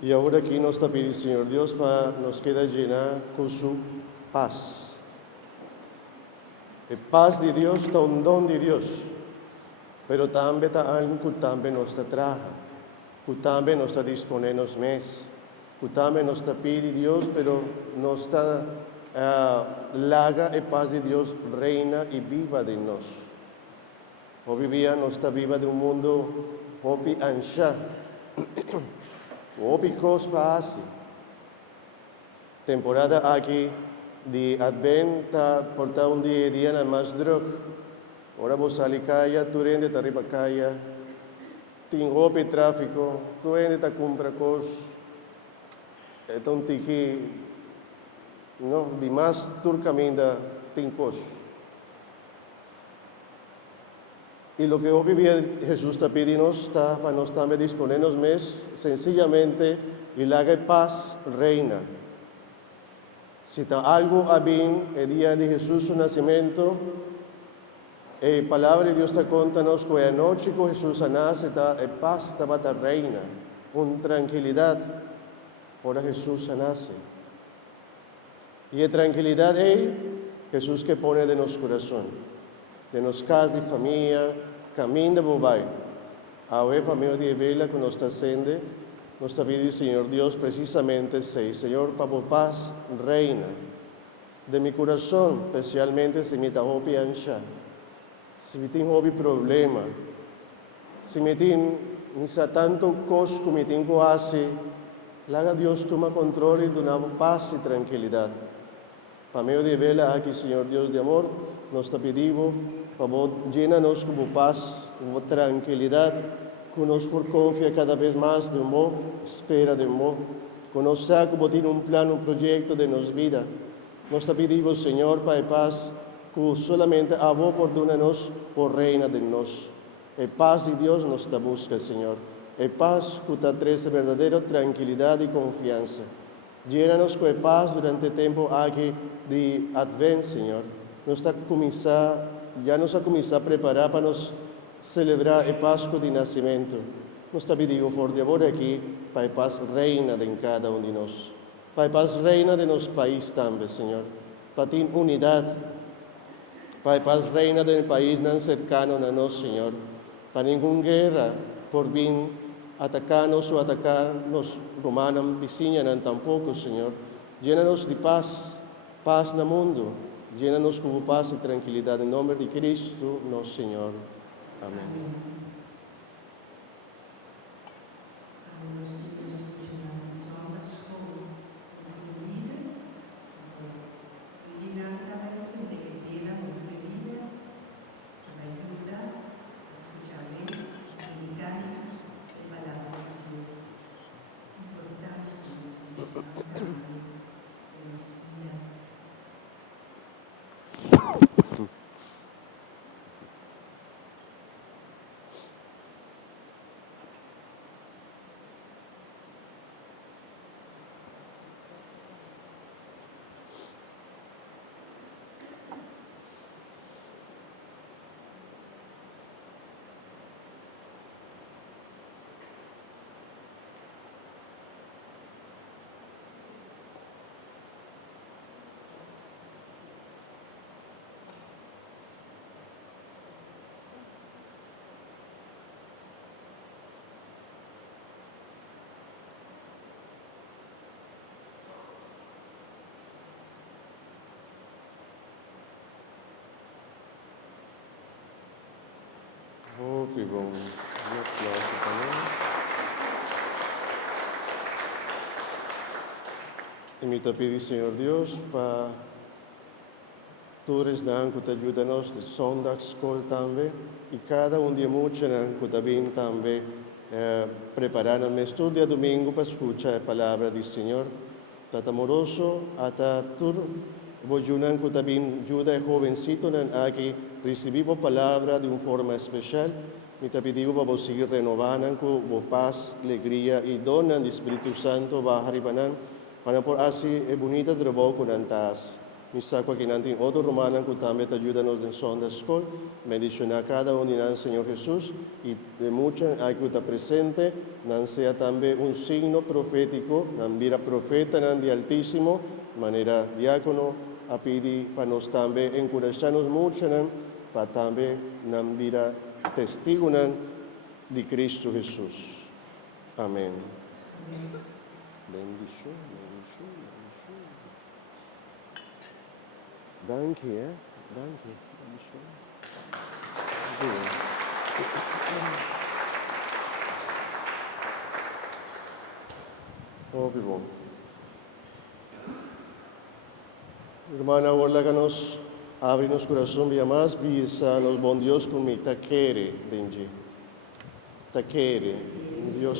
Y ahora aquí nos está pidiendo, Señor Dios, para nos queda llenar con su paz. La paz de Dios está un don de Dios, pero también está algo que también nos traja, que también nos está disponiendo mes, que también nos está pidiendo Dios, pero nos está laga la paz de Dios reina y viva de nos. Hoy día nos está viva de un mundo hopi ansha, hopi cospa así. Temporada aquí de Adventa porta un día na mais druk. Ora vos salicaya, tu rende ta ribacaya, ting hopi tráfico, tu rende ta compra cos, então tiki, no, de mais turcaminda ting cos. Y lo que hoy vivía Jesús está pidiendo, está para nos también disponernos mes, sencillamente, y la paz reina. Si está algo a bien, el día de Jesús su nacimiento, la palabra de Dios está contándonos que anoche que Jesús nace, está paz, estaba la reina, una tranquilidad, ahora Jesús nace. Y la tranquilidad es Jesús que pone de nuestro corazón, de nuestra casa de familia, camino de bobai. Ahora familia de vela que nos está haciendo, nos está pidiendo Señor Dios precisamente, Señor, para paz reina. De mi corazón, especialmente si me está ancha, si me tengo problema, si me tengo tanto cosas que me tengo hace, haga Dios toma control y dona paz y tranquilidad. Para medio de vela aquí, Señor Dios de amor, nos está pidiendo, por favor, llénanos con paz, con tranquilidad, que nos por confía cada vez más de amor, espera de amor, que nos saca como tiene un plan, un proyecto de nos vida. Nos está pidiendo, Señor, para paz, que solamente a vos perdónanos por reina de nos. El paz de Dios nos está busca, Señor. El paz que te trae verdadera tranquilidad y confianza. Llénanos con paz durante el tiempo aquí de Advent, Señor. Ya nos ha comenzado a preparar para nos celebrar el Pascua de nacimiento. Nos está pidiendo por favor aquí, para paz reina de cada uno de nosotros. Para paz reina de nuestro país también, Señor. Para ti unidad. Para paz reina del país tan cercano a nosotros, Señor. Para ninguna guerra por bien atacarnos o atacar los romanos vecinos tampoco, Señor. Llénanos de paz, paz en el mundo. Llénanos con paz y tranquilidad en nombre de Cristo, nuestro Señor. Amén. Oh, qué bom. Un aplauso también. Y me te pido, Señor Dios, para todos que te ayudan de sondagschool también, y cada un día mucho que también también preparando un estudio domingo para escuchar la palabra del Señor. Tata amoroso, hasta tur, voy que también ayuda a jovencito aquí recibimos palabra de una forma especial. Me te pido para seguir renovando con paz, alegría y don del Espíritu Santo va a arribar. Para por así es bonita trabajo con antas. Misa kwa kinanting oto romanan kutame ayúdanos en Sunday School. Bendición a cada uno del Señor Jesús y de mucha hay que presente, nan sea también un signo profético, nan vira profeta nan di Altísimo, manera diácono, apidi para nos también encorajarnos mucho nan, para también nan vira testigo nan de Cristo Jesús. Amén. Bendición, bendición, bendición. Danke, danke. Bendición. Oh, qué bueno. Hermana, ahora que nos abre nuestro corazón vía más, visa los bon Dios con mi taquere, denji. Taquere.